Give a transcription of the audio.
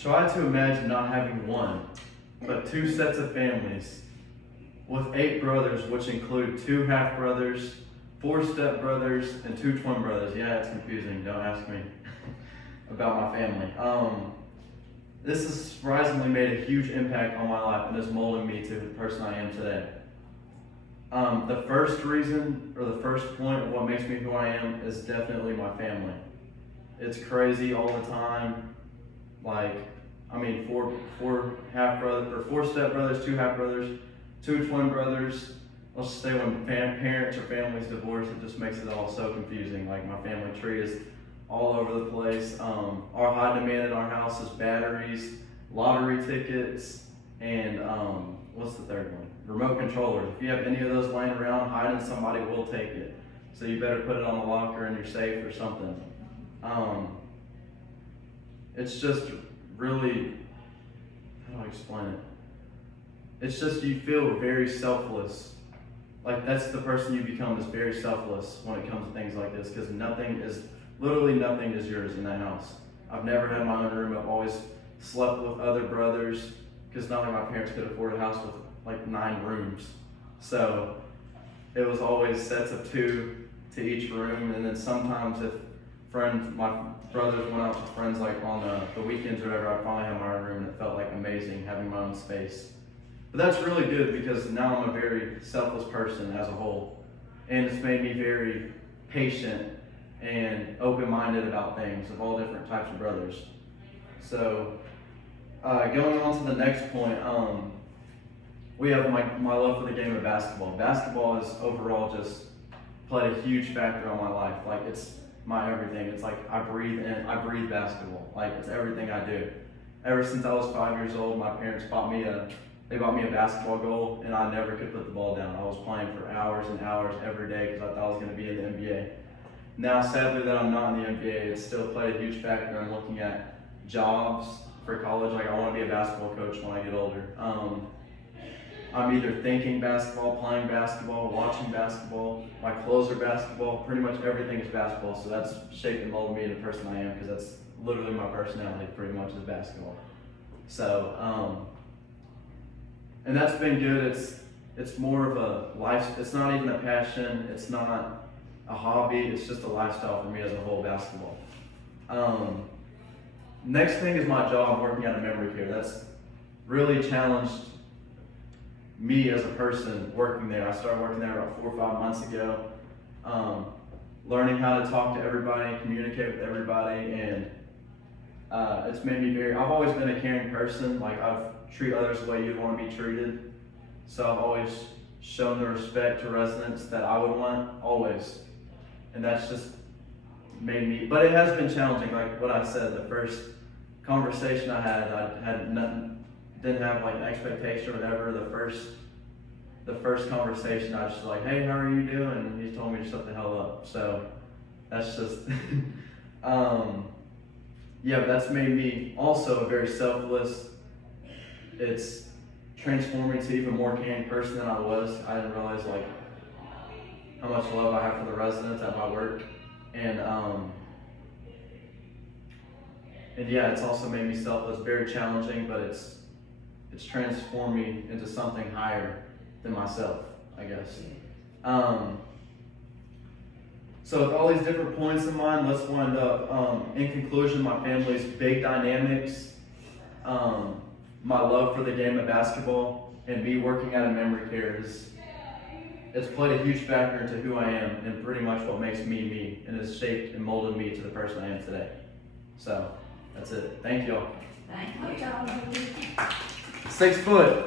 try to imagine not having one, but two sets of families with 8 brothers, which include 2 half-brothers, 4 step-brothers, and 2 twin brothers. Yeah, it's confusing. Don't ask me about my family. This has surprisingly made a huge impact on my life and has molded me to the person I am today. The first reason, or the first point of what makes me who I am is definitely my family. It's crazy all the time. Like, I mean, four half-brothers, or 4 step-brothers, 2 half-brothers, 2 twin brothers. Let's just say when parents or families divorce, it just makes it all so confusing. Like, my family tree is all over the place. Our high demand in our house is batteries, lottery tickets, and what's the third one? Remote controllers. If you have any of those laying around, hiding, somebody will take it. So you better put it on the locker in your safe or something. It's just really, how do I explain it? It's just, you feel very selfless. Like, that's the person you become, is very selfless when it comes to things like this, because literally nothing is yours in that house. I've never had my own room. I've always slept with other brothers, because not like my parents could afford a house with like 9 rooms. So it was always sets of 2 to each room, and then sometimes if my brothers went out to friends like on the weekends or whatever, I'd finally have my own room, and it felt like amazing having my own space. But that's really good, because now I'm a very selfless person as a whole, and it's made me very patient and open-minded about things of all different types of brothers. So going on to the next point, we have my love for the game of basketball. Basketball has overall just played a huge factor on my life. Like, it's my everything. It's like I breathe basketball. Like, it's everything I do. Ever since I was 5 years old, my parents bought me a basketball goal, and I never could put the ball down. I was playing for hours and hours every day because I thought I was going to be in the NBA. Now, sadly, that I'm not in the NBA, it's still played a huge factor. I'm looking at jobs for college. Like, I want to be a basketball coach when I get older. I'm either thinking basketball, playing basketball, watching basketball. My clothes are basketball. Pretty much everything is basketball. So that's shaped and molded me into the person I am, because that's literally my personality, pretty much, is basketball. So, and that's been good. It's more of a life. It's not even a passion. It's not a hobby. It's just a lifestyle for me as a whole, basketball. Next thing is my job working at a memory care. That's really challenged me as a person working there. I started working there about 4 or 5 months ago, learning how to talk to everybody, communicate with everybody, and it's made me I've always been a caring person. Like, I've treat others the way you'd want to be treated. So I've always shown the respect to residents that I would want, always. And that's just made me, but it has been challenging. Like what I said, the first conversation I had nothing, didn't have like an expectation or whatever. The first conversation, I was just like, hey, how are you doing? And he told me to shut the hell up. So that's just, yeah, but that's made me also a very selfless. It's transformed me to even more caring person than I was. I didn't realize like how much love I have for the residents at my work, and yeah, it's also made me selfless. Very challenging, but it's transformed me into something higher than myself, I guess. So with all these different points in mind, let's wind up. In conclusion, my family's big dynamics, my love for the game of basketball, and me working at a memory care it's played a huge factor into who I am and pretty much what makes me me, and has shaped and molded me to the person I am today. So that's it. Thank y'all. Thank you. 6 foot.